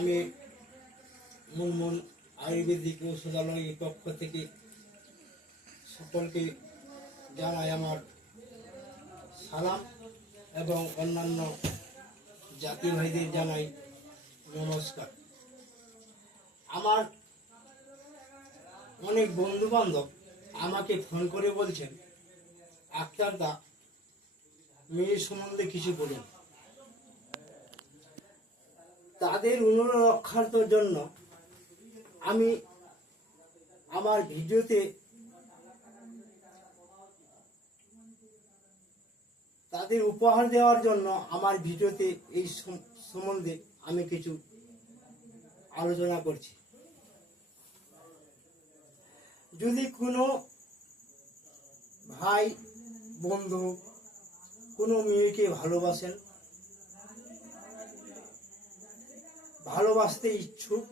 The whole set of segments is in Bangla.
আমি মুনমুন আয়ুর্বেদিক ঔষধালয়ের পক্ষ থেকে সকলকে জানাই আমার সালাম এবং অন্যান্য জাতি ভাইদের জানাই নমস্কার। আমার অনেক বন্ধু বান্ধব আমাকে ফোন করে বলছেন, আক্তার দা মেয়ের সম্বন্ধে কিছু বলুন। তাদের অনুরক্ষার জন্য আমি আমার ভিডিওতে তাদের উপহার দেওয়ার জন্য আমার ভিডিওতে এই সম্বন্ধে আমি কিছু আলোচনা করছি। যদি কোনো ভাই বন্ধু কোনো মেয়েকে ভালোবাসেন, ভালোবাসতে ইচ্ছুক,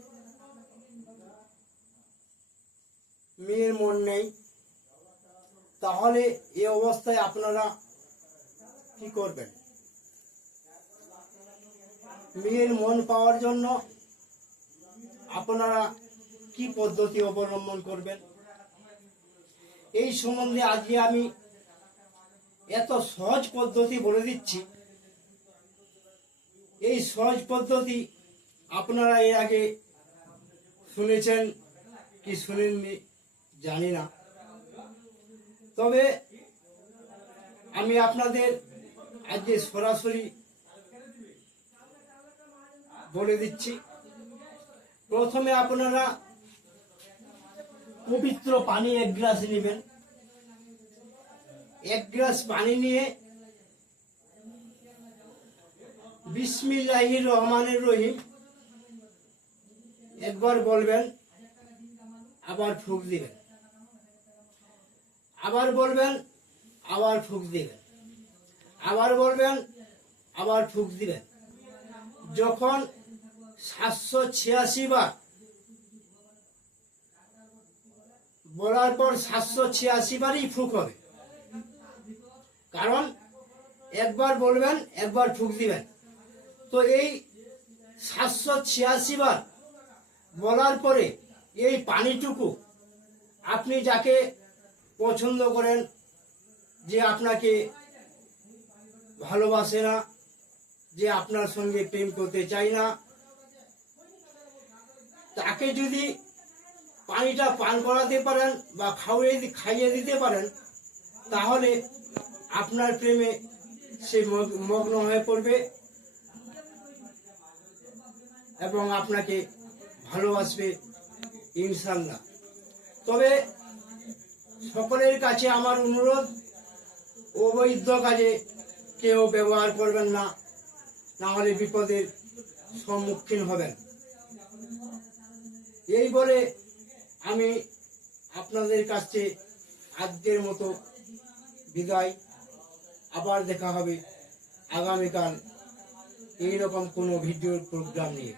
মেয়ের মন নেই, তাহলে এই অবস্থায় আপনারা কি করবেন? মেয়ের মন পাওয়ার জন্য আপনারা কি পদ্ধতি অবলম্বন করবেন, এই সম্বন্ধে আজকে আমি এত সহজ পদ্ধতি বলে দিচ্ছি। এই সহজ পদ্ধতি আপনারা এর আগে শুনেছেন কি শুনেননি জানি না, তবে আমি আপনাদের আজকে সরাসরি বলে দিচ্ছি। প্রথমে আপনারা পবিত্র পানি 1 গ্লাস নেবেন। 1 গ্লাস পানি নিয়ে বিসমিল্লাহির রহমানির রহিম একবার বলবেন, আবার ফুঁক দিবেন, আবার বলবেন, আবার ফুঁক দিবেন, আবার বলবেন, আবার ফুঁক দিবেন। যখন 786 বার বলার পর 786 বারই ফুঁক হবে, কারণ একবার বলবেন একবার ফুঁক দিবেন। তো এই 786 বার বলার পরে এই পানিটুকু আপনি যাকে পছন্দ করেন, যে আপনাকে ভালোবাসে না, যে আপনার সঙ্গে প্রেম করতে চায় না, তাকে যদি পানিটা পান করাতে পারেন বা খাইয়ে দিতে পারেন, তাহলে আপনার প্রেমে সে মগ্ন হয়ে পড়বে এবং আপনাকে ভালোবাসবে ইনশাআল্লাহ। তবে সকলের কাছে আমার অনুরোধ, অবৈধ কাজে কেউ ব্যবহার করবেন না, না হলে বিপদের সম্মুখীন হবেন। এই বলে আমি আপনাদের কাছে আজকের মতো বিদায়। আবার দেখা হবে আগামীকাল এইরকম কোনো ভিডিওর প্রোগ্রাম নিয়ে।